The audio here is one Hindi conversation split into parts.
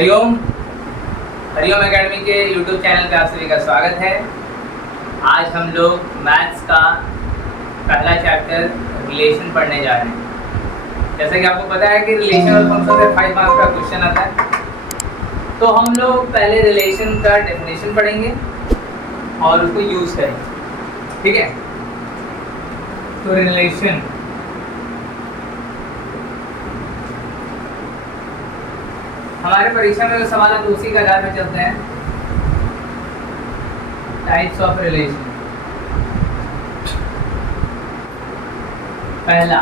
हरिओम हरिओम एकेडमी के यूट्यूब चैनल पे आप सभी का स्वागत है। आज हम लोग मैथ्स का पहला चैप्टर रिलेशन पढ़ने जा रहे हैं। जैसे कि आपको पता है कि रिलेशन और फंक्शन से 5 मार्क्स का क्वेश्चन आता है, तो हम लोग पहले रिलेशन का डेफिनेशन पढ़ेंगे और उसको यूज़ करेंगे। ठीक है, तो रिलेशन हमारे परीक्षा में जो सवाल है उसी के आधार पर चलते हैं। टाइप्स ऑफ रिलेशन, पहला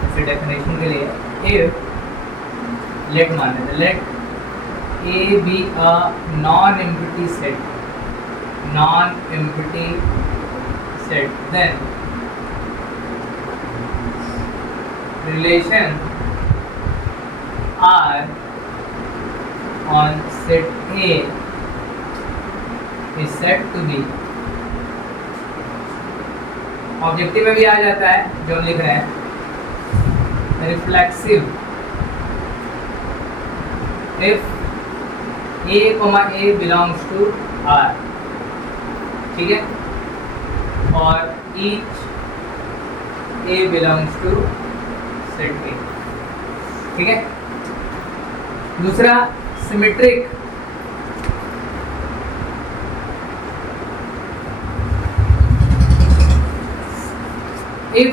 जैसे डेफिनेशन के लिए इफ लेट माने तो let A B a non empty set, non empty set, then relation R on set A is said to be, objective में भी आ जाता है जो हम लिख रहे हैं, reflexive if A, A belongs to R। ठीक है, और each A belongs to set A. ठीक है, दूसरा symmetric, if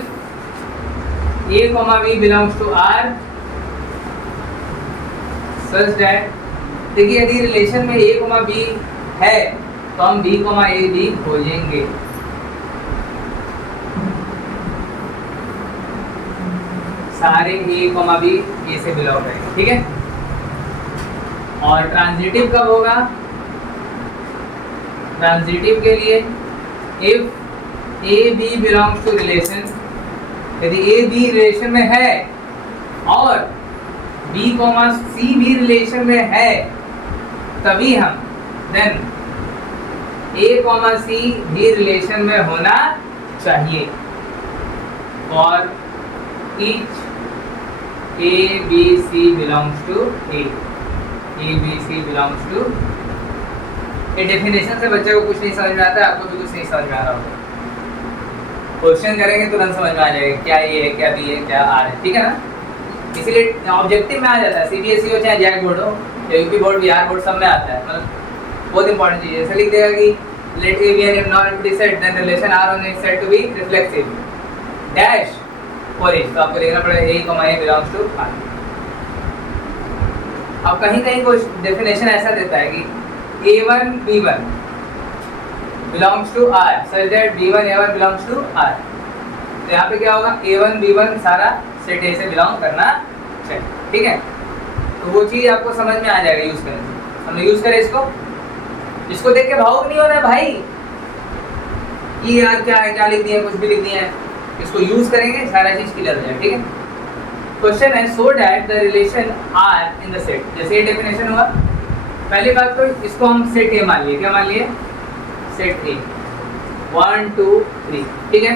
A comma B belongs to R such that, देखिए यदि रिलेशन में ए कॉमा बी है तो हम बी कॉमा ए भी खोजेंगे। सारे ए कॉमा बी ए से बिलोंग करेंगे। ठीक है, और ट्रांजिटिव कब होगा? ट्रांजिटिव के लिए if A B belongs to relation, यदि ए बी रिलेशन में है और बी कॉमा सी भी रिलेशन में है तभी हम, देन ए कॉमा सी भी रिलेशन में होना चाहिए और each A, B, C belongs to A, A, B, C belongs to। ये डेफिनेशन से बच्चे को कुछ नहीं समझ में आता है, आपको भी कुछ नहीं समझ में आ रहा होगा। क्वेश्चन करेंगे तुरंत समझ में आ जाएगा क्या ये है, क्या बी है, क्या आर है। ठीक है ना, इसीलिए ऑब्जेक्टिव में आ जाता है। सीबीएसई हो चाहे जैक बोर्ड हो या यूपी बोर्ड, बिहार बोर्ड, सब में आता है। मतलब बहुत इंपॉर्टेंट चीज़ है। ऐसे लिख देगा कि let A be an non empty set, then relation R on it set to be reflexive dash for each, तो आपको देखना पड़ेगा A comma A belongs to R. अब कहीं कहीं कुछ डेफिनेशन ऐसा देता है कि A1 B1 belongs to R such that B1 A1 belongs to R। तो यहाँ पे क्या होगा, A1 B1 सारा सेट A से बिलोंग करना चाहिए। ठीक है, तो वो चीज़ आपको समझ में आ जाएगा यूज़ करने से। हम यूज़ करें इसको देख के भावुक नहीं होना है भाई, ये यार क्या है, क्या लिख दिया, कुछ भी लिख दिया है। इसको यूज करेंगे सारा चीज क्लियर हो जाए। ठीक है, क्वेश्चन है so that the relation R in the set. जैसे ये डेफिनेशन हुआ, पहली बात तो इसको हम सेट ए मान लिए। क्या मान लिए? Set A 1 2 3। ठीक है,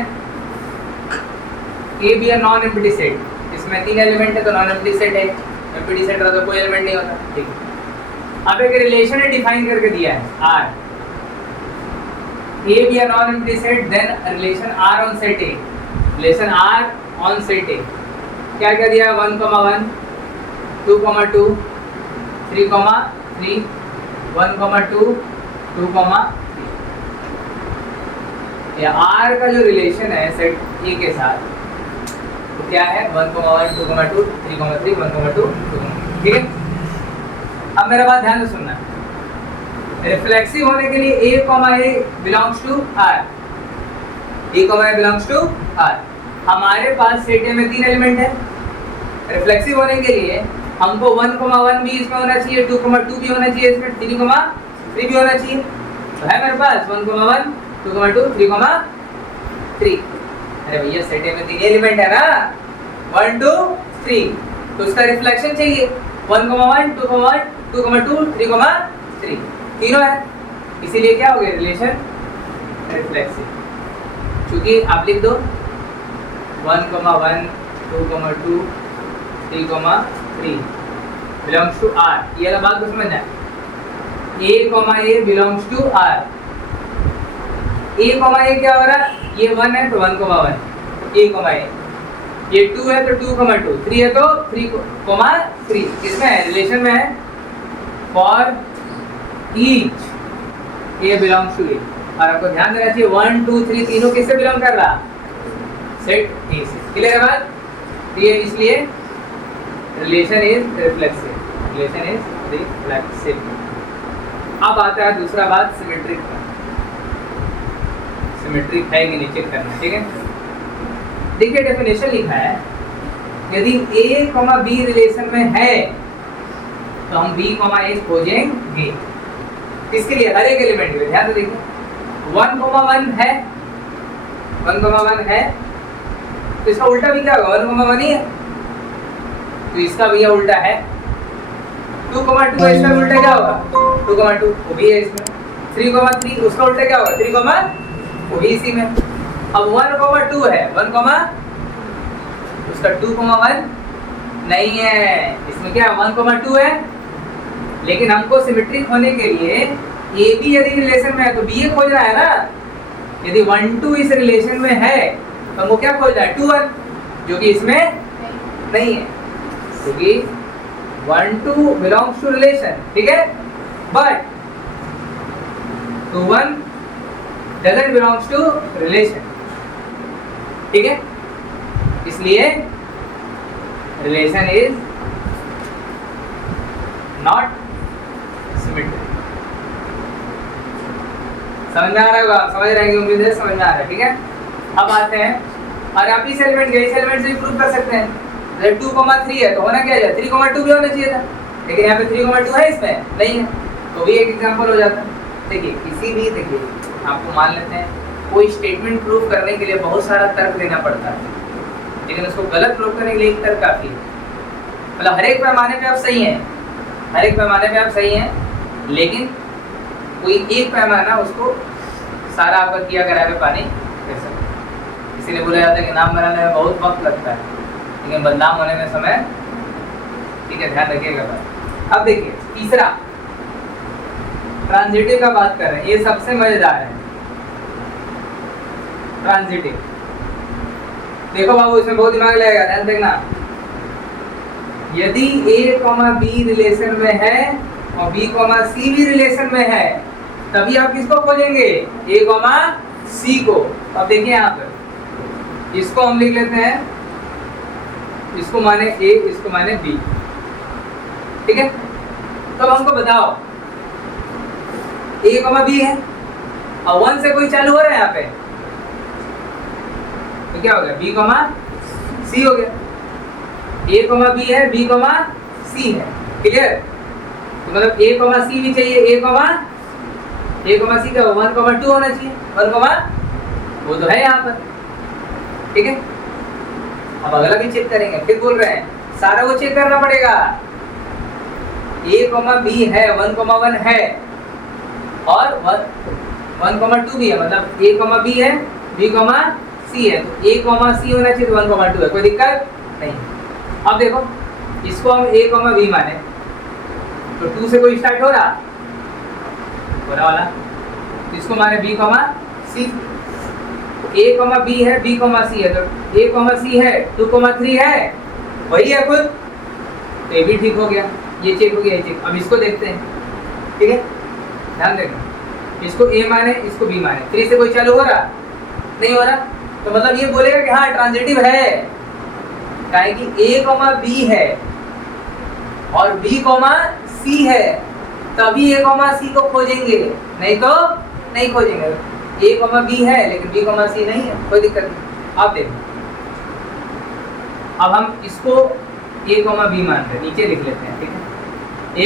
A B are non empty set, इसमें 3 एलिमेंट है तो नॉन एम्प्टी सेट है। एम्प्टी सेट रहा तो कोई एलिमेंट नहीं होता। ठीक है, अब एक रिलेशन है डिफाइन करके दिया है R, A B are non empty set, then relation R on set A, relation R on set A. क्या क्या दिया? 1, 1, 2, 2, 3, 3, 1, 2, 2, 3। या R का जो रिलेशन है सेट ए के साथ तो क्या है? 1, 1, 2, 2, 3, 3, 1, 2, 2। ठीक है, अब मेरा बात ध्यान से सुनना। रिफ्लेक्सिव होने के लिए A, A belongs to R, A, A belongs to R। हमारे पास सेट ए में 3 एलिमेंट है। रिफ्लेक्सिव होने के लिए हमको 1, 1 भी इसमें होना चाहिए, 2, 2 भी होना चाहिए, इसमें 3, 3 भी होना चाहिए। तो है मेरे पास 1, 1, 2, 2, 3, 3। अरे भैया सेट ए में 3 एलिमेंट है ना, 1, 2, 3, तो उसका रिफ्लेक्शन चाहिए 1, 1, 2, 2, 2, 3, तीनों है। इसीलिए क्या हो गया? Relation reflexive. क्योंकि आप लिख दो 1, 1, 2, 2, 3 बिलोंग्स टू आर। ये वाला बात को समझना है। A, belongs to R. A क्या हो रहा है? ये 1 है तो 1, 1 A, ये 2 है तो 2, 2, 3 है तो 3, 3 किसमें है? रिलेशन में है। For each A belongs to A। और आपको ध्यान देना चाहिए 1, 2, 3 तीनों किससे बिलोंग कर रहा? सेट A से। क्लियर है बात? ये इसलिए रिलेशन इज रिफ्लेक्सिव। अब आता है दूसरा बात, सिमेट्रिक का। सिमेट्रिक है कि नहीं चेक करना, ठीक है। देखिए डेफिनेशन लिखा है, यदि A, B रिलेशन में है तो हम B, A खोजेंगे। इसके लिए हर एक एलिमेंट में ध्यान से देखिए 1, 1 है, 1 है तो इसका उल्टा भी क्या होगा? 1, 1 ही है तो इसका भी उल्टा है। 2, 2 है, इसका भी उल्टा क्या होगा? 2, 2 वो भी है इसमें। 3, 3 उसका उल्टा क्या होगा? 3, वो भी इसी में। अब 1, 2 है, 1, उसका 2, 1 नहीं है, इसमें क्या 1, 2 है। लेकिन हमको सिमेट्रिक होने के लिए ए बी यदि रिलेशन में है तो बी ए खोजना है ना। यदि 1, 2 इस रिलेशन में है तो हमको क्या खोजना है? 2, 1, जो कि इसमें नहीं है, क्योंकि 1, 2 बिलोंग्स टू रिलेशन, ठीक है। But 2, 1 doesn't belongs to relation, ठीक है। इसलिए रिलेशन इज नॉट सिमेट्रिक। समझ में आ रहा होगा? समझ रहे हैं? उम्मीद है समझ में आ रहा है, ठीक है। अब आते हैं और आप इस एलिमेंट के इस एलिमेंट से भी प्रूव कर सकते हैं। जैसे 2, 3 है तो होना क्या है? 3, 2 भी होना चाहिए था, लेकिन यहाँ पे 3, 2 है, इसमें नहीं है, तो भी एक एग्जांपल हो जाता है। देखिए किसी भी, देखिए आपको मान लेते हैं कोई स्टेटमेंट प्रूव करने के लिए बहुत सारा तर्क देना पड़ता है, लेकिन उसको गलत प्रूव करने के लिए एक तर्क काफी है। मतलब हर एक पैमाने पे आप सही हैं, हर एक पैमाने पे आप सही हैं, लेकिन कोई एक पैमाना उसको सारा आपका किया करा के पानी दे सकता है। इसीलिए बोला जाता है कि नाम बनाने में बहुत वक्त लगता है, लेकिन बदनाम होने में समय, ठीक है, ध्यान रखिएगा बात। अब देखिए तीसरा ट्रांजिटिव का बात कर रहे हैं, ये सबसे मजेदार है ट्रांजिटिव। देखो बाबू इसमें बहुत दिमाग लगेगा, ध्यान देखना। यदि A, B रिलेशन में है और B, C भी रिलेशन में है तभी आप किसको खोजेंगे? A, C को। अब देखिए यहाँ पर इसको हम लिख लेते हैं, इसको माने A, इसको माने B, ठीक है। तो हमको बताओ A, B है और 1 से कोई चालू हो रहा है यहाँ पे तो क्या हो गया? B, C हो गया। A, B है, B, C है, क्लियर। तो मतलब A, C भी चाहिए, A, C का 1, 2 होना चाहिए, 1, वो तो है यहाँ पर, ठीक है। अब अगला भी चेक करेंगे, फिर बोल रहे हैं सारा वो चेक करना पड़ेगा। A, B है, 1, 1 है और 1, 2 भी है, मतलब A, B है, B, C है, तो A, C होना चाहिए, तो 1, 2 है, कोई दिक्कत नहीं। अब देखो इसको हम A, B माने तो 2 से कोई स्टार्ट हो रहा वाला, इसको माने B, C। A, B है, B, C है, तो A, C है, 2, 3 है, वही है खुद, तो ये भी ठीक हो गया, ये चेक हो गया, ये चेक। अब इसको देखते हैं, ठीक है, ध्यान देना। इसको A माने, इसको B माने, 3 से कोई चालू हो रहा नहीं हो रहा, तो मतलब ये बोलेगा कि हाँ ट्रांजिटिव है, काहे कि A, B है और B, C है, तभी A, C को खोजेंगे, नहीं तो नहीं खोजेंगे। A, B है लेकिन B, C नहीं है, कोई दिक्कत नहीं। अब देखो, अब हम इसको A, B मान रहे, नीचे लिख लेते हैं, ठीक है। A,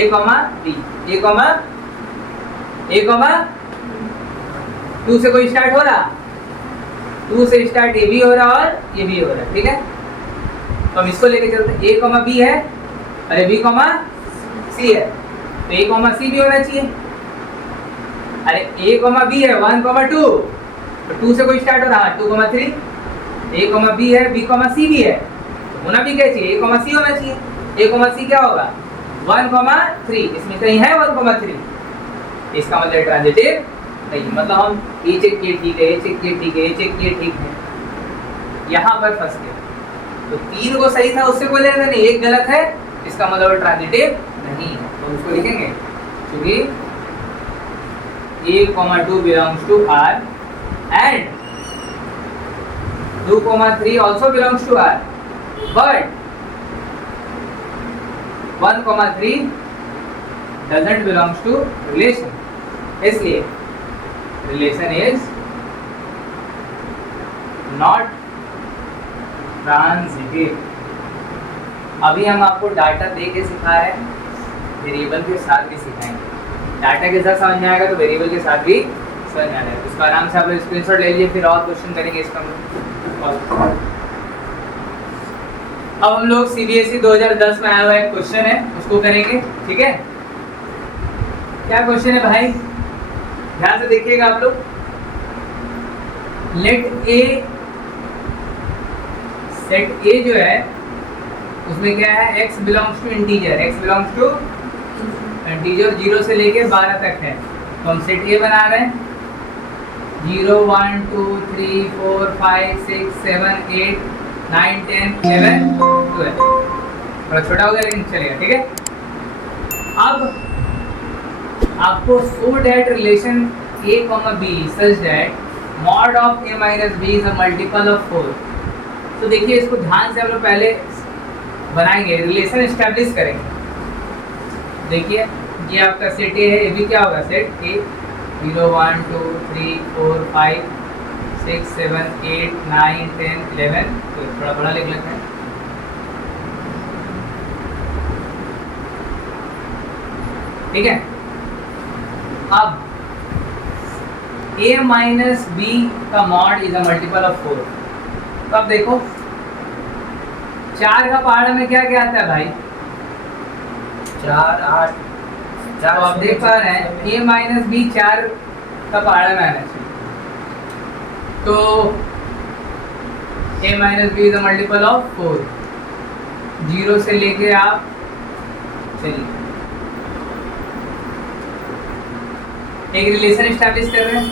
B, 2 से कोई स्टार्ट हो रहा, 2 से स्टार्ट ये भी हो रहा और ये भी हो रहा, ठीक है। तो हम इसको लेके चलते हैं, A, B है, अरे B, C है, तो A, C भी होना चाहिए। अरे A, B है, 1, 2, तो 2 से कोई स्टार्ट हो रहा, 2, 3, A, B है, B, C भी है, तो होना भी क्या चाहिए, a, c होना चाहिए। a, c क्या होगा 1,3, इसमें कहीं है 1,3, इसका मतलब ट्रांजिटिव नहीं, मतलब हम ये चेक किए ठीक है, ये चेक किए ठीक है, ये चेक किए ठीक है, यहाँ पर फंस गए। तो 3 को सही था उससे कोई लेना नहीं, एक गलत है, इसका मतलब ट्रांजिटिव नहीं है, तो उसको लिखेंगे क्योंकि a, 2 belongs to R and 2, 3 also belongs to R, but 1, 3 doesn't belongs to relation, इसलिए relation is not ट्रांजिटिव। अभी हम आपको डाटा दे के सिखाया है, वेरिएबल के साथ भी सिखाएंगे। डाटा के साथ समझ में आएगा तो वेरिएबल के साथ भी समझ में आएगा। उसका आराम से आप लोग स्क्रीनशॉट ले लीजिए, फिर और क्वेश्चन करेंगे इसका। अब हम लोग CBSE 2010 में आया हुआ एक क्वेश्चन है, उसको करेंगे, ठीक है। क्या क्वेश्चन है भाई, ध्यान से देखिएगा आप लोग। सेट ए जो है उसमें क्या है, x belongs to integer, x belongs to integer 0 से लेके 12 तक है। तो हम सेट ए बना रहे हैं 0, 1, 2, 3, 4, 5, 6, 7, 8, 9, 10, 11, 12। थोड़ा छोटा हो गया लेकिन चलेगा, ठीक है। अब आपको so that relation a, b such that mod of a minus b is a multiple of 4। तो देखिए इसको ध्यान से हम लोग पहले बनाएंगे, रिलेशन एस्टेब्लिश करेंगे। देखिए ये आपका सेट ए है, ये भी क्या होगा सेट ए, 0, 1, 2, 3, 4, 5, 6, 7, 8, 9, 10, 11। तो थोड़ा बड़ा लिख लेते हैं। ठीक है, अब a माइनस b का mod is a multiple of 4। तो अब देखो 4 का पहाड़ा में क्या क्या आता है भाई, 4, 8, तो आप देख पा रहे हैं a माइनस बी 4 का पहाड़ा में आना चाहिए। तो a minus b is a multiple of 4, 0 से लेके आप चलिए एक रिलेशन एस्टैब्लिश कर रहे हैं,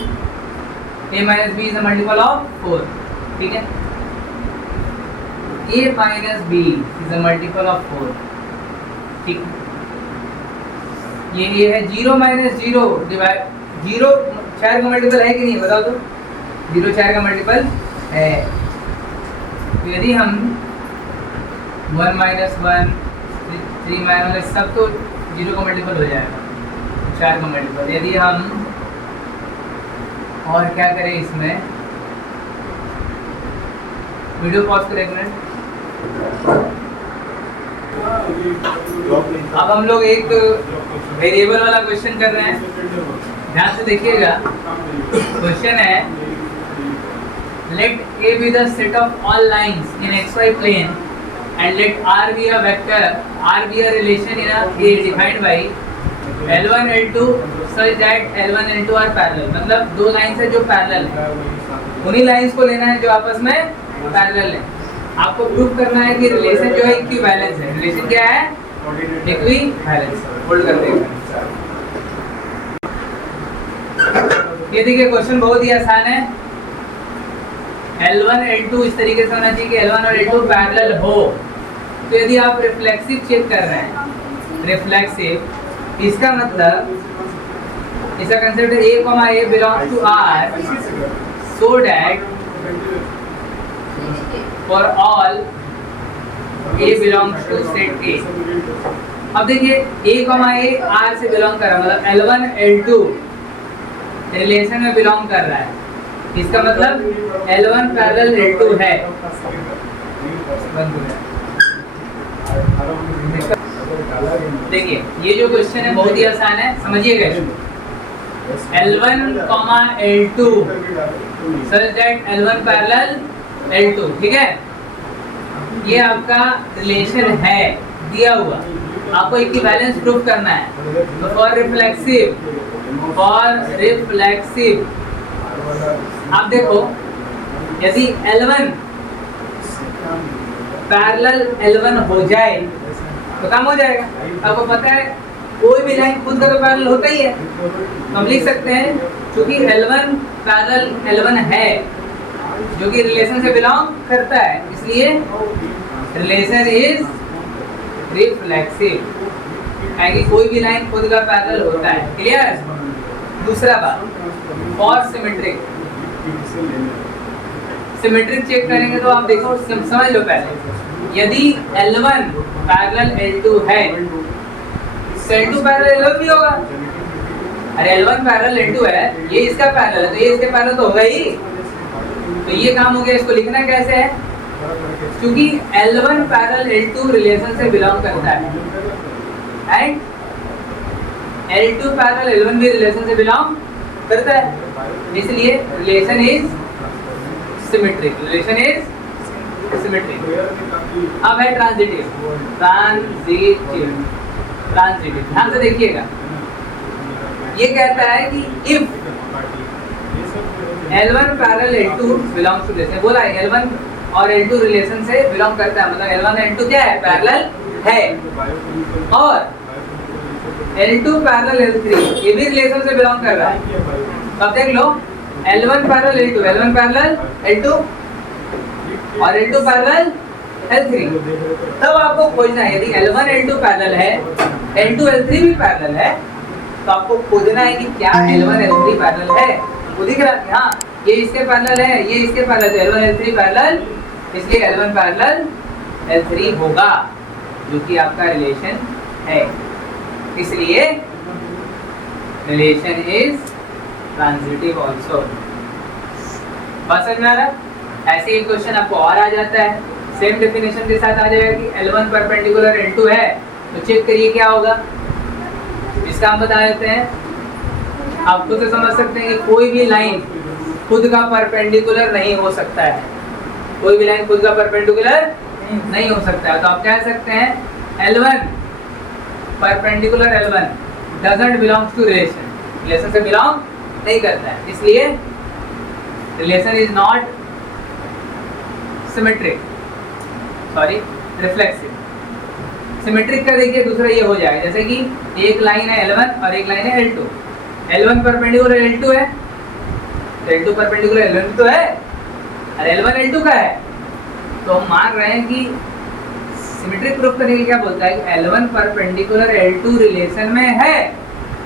a minus b is a multiple of 4, ठीक है। a minus b is a multiple of 4, ठीक। ये है 0 माइनस 0 डिवाइड 0 4 का मल्टीपल है कि नहीं बताओ तो, 0 4 का मल्टीपल है। तो यदि हम 1 माइनस 1, 3 माइनस सब तो 0 का मल्टीपल हो जाएगा, 4 का मल्टीपल। यदि हम और क्या करें इसमें, वीडियो पॉज करें एक मिनट। अब हम लोग एक वेरिएबल वाला क्वेश्चन कर रहे हैं, ध्यान से देखिएगा। क्वेश्चन है late a be the set of all lines in xy plane and let r be a vector, r be a relation in a defined by L1 L2 such that L1 L2 are parallel। मतलब दो लाइंस है जो पैरेलल है, उन्हीं लाइंस को लेना है जो आपस में पैरेलल है। आपको प्रूव करना है कि रिलेशन जो है इक्विवेलेंस है। रिलेशन क्या है, इक्विवेलेंस। होल्ड कर देंगे। ये देखिए क्वेश्चन बहुत ही आसान है। L1 L2 इस तरीके से होना चाहिए कि L1 और L2 पैरेलल हो। तो यदि आप रिफ्लेक्सिव चेक कर रहे हैं, रिफ्लेक्सिव, इसका मतलब इसका कंसेप्ट है a, belongs to R so that for all a belongs to set A। अब देखिए a, R से बिलोंग कर रहा है, मतलब L1 L2 रिलेशन में बिलोंग कर रहा है। इसका मतलब L1 पैरेलल L2 है। देखिए ये जो क्वेश्चन है बहुत ही आसान है, समझिएगा। L1, L2 such that L1 parallel L2, ठीक है। ये आपका रिलेशन है दिया हुआ, आपको इक्विवेलेंस प्रूफ करना है। तो फॉर रिफ्लेक्सिव आप देखो, यदि L1 पैरेलल L1 हो जाए तो काम हो जाएगा। आपको पता है कोई भी लाइन खुद का तो पैरेलल होता ही है, हम लिख सकते हैं क्योंकि L1 पैरेलल L1 है जो कि रिलेशन से बिलोंग करता है, इसलिए रिलेशन इज रिफ्लेक्सिव, है कि कोई भी लाइन खुद का पैरेलल होता है। क्लियर? दूसरा बात और सिमेट्रिक चेक करेंगे तो आप देखो समझ लो पहले, यदि L1 पैरेलल L2 है तो L2 पैरेलल L1 भी होगा। अरे L1 पैरेलल L2 है, ये इसका पैरेलल है तो ये इसके पैरेलल तो होगा ही। तो ये काम हो गया। इसको लिखना कैसे है? क्योंकि L1 पैरेलल L2 रिलेशन से बिलोंग करता है एंड L2 पैरेलल L1 भी रिलेशन से बिलोंग करता है, इसलिए रिलेशन इज सिमेट्रिक। अब है ट्रांजिटिव। ध्यान से देखिएगा, ये कहता है कि if L1 parallel L2 belongs to relation, बोला है L1 और L2 रिलेशन से बिलोंग करता है, मतलब L1 और L2 क्या है? पैरेलल है। और L2 पैरेलल L3 ये भी रिलेशन से बिलोंग कर रहा है। अब देख लो L1 parallel L2, L1 parallel L2 और L2 पैरेलल L3। तब आपको खोजना है, यदि L1 L2 पैरेलल है, L2 L3 भी पैरेलल है, तो आपको खोजना है कि क्या L1 L3 पैरेलल है। वो दिख रहा है, हाँ ये इसके पैरेलल है, ये इसके पैरेलल है, L1 L3 पैरेलल, इसलिए L1 पैरेलल L3 होगा, जो कि आपका रिलेशन है। इसलिए रिलेशन इज ट्रांजिटिव ऑल्सो। बात समझ में आ रहा है? ऐसे एक क्वेश्चन आपको और आ जाता है, सेम डेफिनेशन के साथ आ जाएगा कि L1 परपेंडिकुलर L2 है, तो चेक करिए क्या होगा। इसका हम बता देते हैं, आप खुद से समझ सकते हैं कि कोई भी लाइन खुद का परपेंडिकुलर नहीं हो सकता है, कोई भी लाइन खुद का परपेंडिकुलर नहीं हो सकता है। तो आप कह सकते हैं L1 perpendicular L1 doesn't belongs to relation से बिलोंग नहीं करता है, इसलिए relation is not symmetric, sorry reflexive. Symmetric का देखिए दूसरा ये हो जाएगा, जैसे कि एक लाइन है L1 और एक लाइन है L2, L1 परपेंडिकुलर L2 है तो L2 परपेंडिकुलर L1 तो है, और L1 L2 का है, तो हम मान रहे हैं कि सिमेट्रिक प्रूफ करने के क्या बोलता है कि L1 परपेंडिकुलर L2 रिलेशन में है।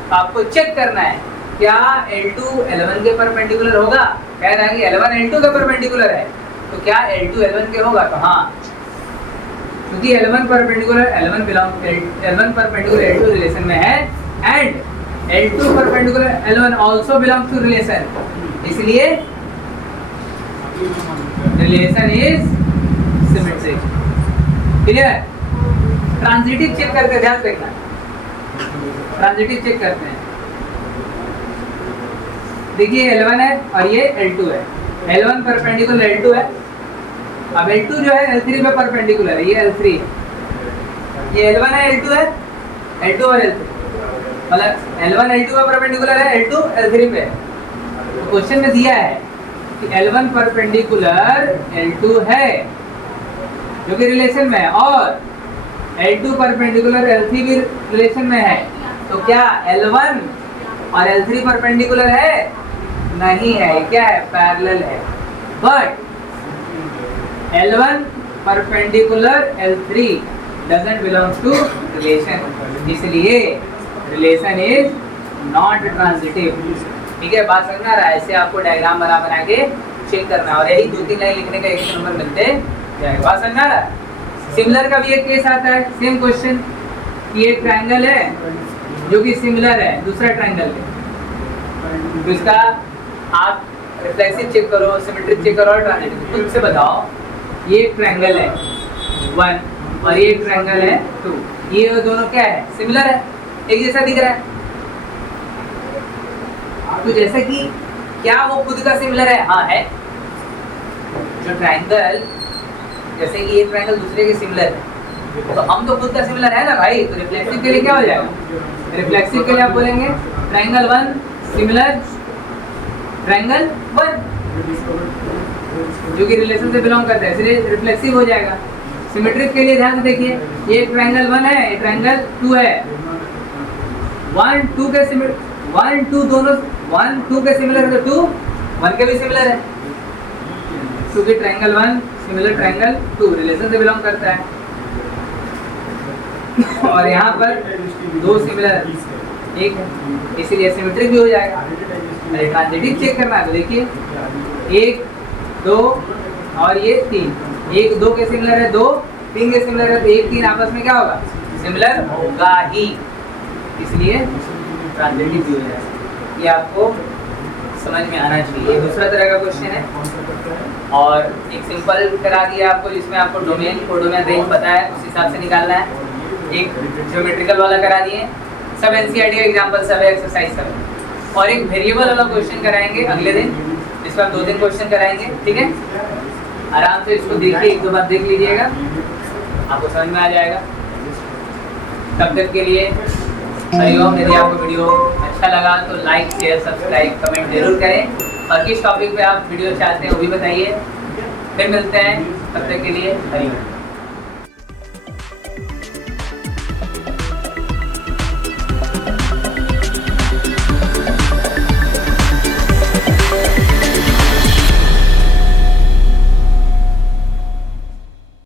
तो आपको चेक करना है क्या L2 L1 के परपेंडिकुलर होगा। कह रहा है कि L1 L2 का परपेंडिकुलर है, तो क्या L2 L1 के होगा? तो हाँ, क्योंकि L1 perpendicular L1 perpendicular L2 relation में है and L2 perpendicular L1 also belongs to relation, इसलिए relation is symmetric. Clear? Transitive check करके ध्यान रखना, ट्रांजिटिव चेक करते हैं। देखिए L1 है और ये L2 है, L1 परपेंडिकुलर L2 है, अब L2 जो है L3 पे परपेंडिकुलर है, ये L3 है, ये L1 है L2 है, L2 और L3, मतलब L1 L2 पे परपेंडिकुलर है, L2 L3 पे। तो क्वेश्चन में दिया है कि L1 परपेंडिकुलर L2 है जो कि रिलेशन में है, और L2 परपेंडिकुलर L3 भी रिलेशन में है, तो क्या L1 और L3 परपेंडिकुलर है? नहीं है, क्या है? पैरेलल है। But L1 perpendicular L3 doesn't belongs to relation, इसलिए रिलेशन इज नॉट ट्रांजिटिव। ठीक है, बात समझ में आ रहा है? ऐसे आपको डायग्राम बना के चेक करना है, और यही 2-3 लाइन लिखने का 1 नंबर मिलते जाएगा। बात समझ में आ रहा है? सिमिलर का भी एक केस आता है, सेम क्वेश्चन, ये एक ट्रायंगल है जो कि सिमिलर है दूसरा ट्रायंगल है, तो इसका आप रिफ्लेक्सिव चेक करो, सिमेट्रिक चेक करो और ट्रांजिटिव खुद से बताओ। ये एक ट्रायंगल है 1 और ये एक ट्रायंगल है 2, ये दोनों क्या है? सिमिलर है, एक जैसा दिख रहा है। तो जैसे कि क्या वो खुद का सिमिलर है? हाँ है। जो ट्रायंगल, जैसे कि ये ट्रायंगल दूसरे के सिमिलर है, तो हम तो खुद का सिमिलर है ना भाई, तो रिफ्लेक्सिव के लिए क्या हो जाएगा? रिफ्लेक्सिव के लिए आप बोलेंगे ट्रायंगल 1 सिमिलर ट्रायंगल 1, जो कि रिलेशन से बिलोंग करता है, इसलिए रिफ्लेक्सिव हो जाएगा। सिमेट्रिक के लिए ध्यान से देखिए, ये ट्रायंगल 1 है, ये ट्रायंगल 2 है। 1 2 के सिमिलर 1 2 दोनों 1 2 के सिमिलर है तो 2 1 के भी सिमिलर है, क्योंकि ट्रायंगल 1 सिमिलर ट्रायंगल 2 रिलेशन से बिलोंग करता है। और यहाँ पर 2 सिमिलर एक है, इसीलिए सिमेट्रिक भी हो जाएगा। अरे ट्रांजिटिव चेक करना है तो देखिए 1 2 और ये 3, 1 2 के सिमिलर है, 2 3 के सिमिलर है, तो 1 3 आपस में क्या होगा, सिमिलर होगा ही, इसलिए ट्रांजिटिव भी हो जाएगा। ये आपको समझ में आना चाहिए। दूसरा तरह का क्वेश्चन है और एक सिंपल करा दिया आपको, जिसमें आपको डोमेन कोडोमेन रेंज पता है, उस हिसाब से निकालना है। एक ज्योमेट्रिकल वाला करा दिए, सब एनसीईआरटी का एग्जांपल सब है, एक्सरसाइज सब है। और एक वेरिएबल वाला क्वेश्चन कराएंगे अगले दिन, जिसमें हम 2-3 क्वेश्चन कराएंगे, ठीक है। आराम से इसको देखिए, 1-2 बार देख लीजिएगा, आपको समझ में आ जाएगा। तब तक के लिए हरिओम। यदि आपको वीडियो अच्छा लगा तो लाइक शेयर सब्सक्राइब कमेंट जरूर करें, और किस टॉपिक पे आप वीडियो चाहते हैं वो भी बताइए। फिर मिलते हैं, तब तक के लिए हरिओम।